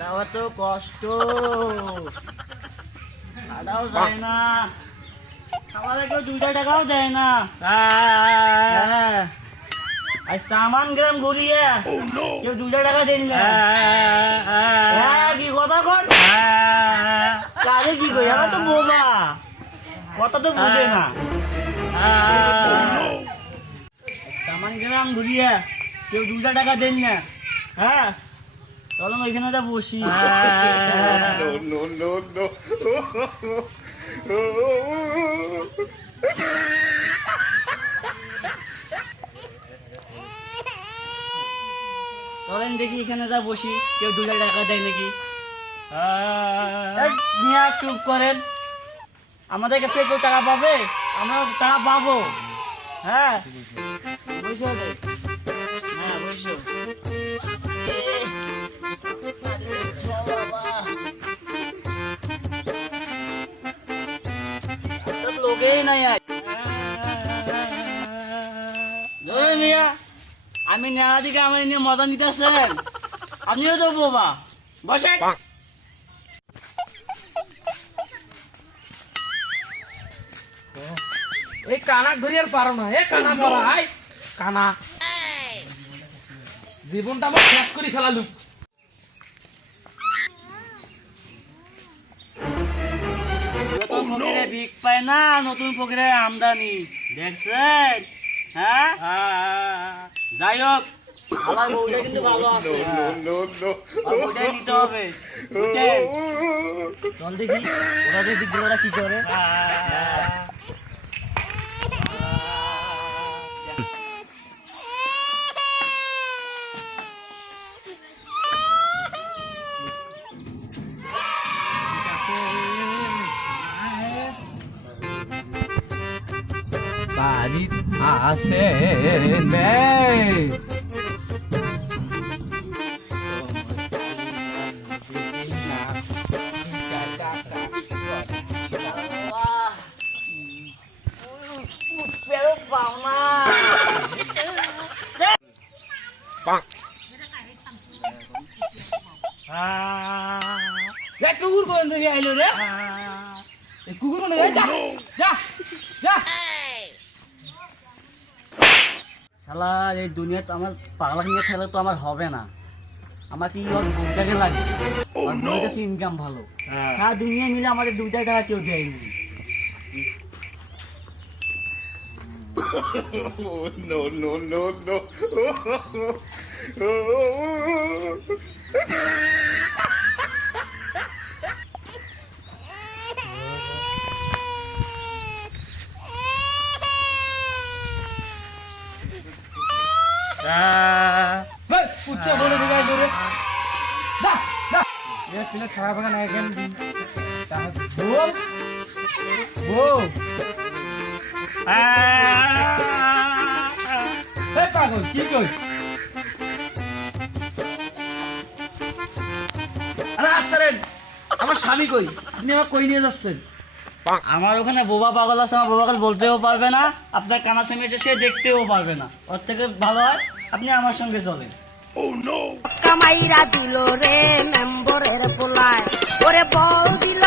খাওয়া তো কষ্ট, খাওয়াও যায় না, খাওয়ালে কেউ 2 টাকাও দেয় না। হ্যাঁ, আজ তামান গ্রাম ঘুরিয়ে কেউ 2 টাকা দেন না। হ্যাঁ, কি কথা কর, কারে কি কই, আমরা তো বোবা, কথা তো বুঝে না। তামান গ্রাম ঘুরিয়ে কেউ 2 টাকা দেন না। হ্যাঁ, চলো ওইখানে যা বসি। চলেন দেখি এখানে যা বসি, কেউ 2 টাকা দেয় নাকি। মিয়া চুপ করেন, আমাদের কাছে কেউ টাকা পাবে, আমরা টাকা পাবো। হ্যাঁ, বসো, হ্যাঁ বসো। লোকেই নাই মিয়া, আমি নেওয়া দিকে আমার নিয়ে মজা নিতেছেন, আপনিও তো বোবা, বসে। এই কানা ধরি আর পারো না, এ কানা মারা, আই কানা জীবনটা আমার শেষ করে ফেলালু। নতুন ফকিরে ভিক পায় না, নতুন ফকিরে আমদানি দেখছেন। হ্যাঁ, যাই হোক, আমার বউটা কিন্তু ভালো আছে, বউটাই নিতে হবে। চল দেখি ওরা যে দিকগুলোরা কি করে। বাড়ি আসে নেই কুকুর কোন থেকে আইলো রে, কুকুর যা যা যা। শালা এই দুনিয়াতে আমার পাগলা নিয়ে খেলে তো আমার হবে না, আমার কি ওর বউটাকে লাগে, ওর বউয়ের কাছে ইনকাম ভালো। হ্যাঁ, দুনিয়া মিলে আমাদের 2 টাকা কেউ দেয়নি। No, no, no, no. উচ্চ বলে ঢুকাই দৌড়ে যা যা, এ প্লেট খারাপ হবে না এখন বল বল। পাগল কি কই, আরে আসছেন আমার স্বামী কই, আপনি আমার কই নিয়ে যাচ্ছেন? আমার ওখানে বোবা পাগল আছে, আমার বোবা বলতেও পারবে না, আপনার কানা স্বামী এসে সে দেখতেও পারবে না। ওর থেকে ভালো হয় আপনি আমার সঙ্গে চলেন। কামাইরা দিল রে মেম্বরের পোলায়, ওরে বল দিল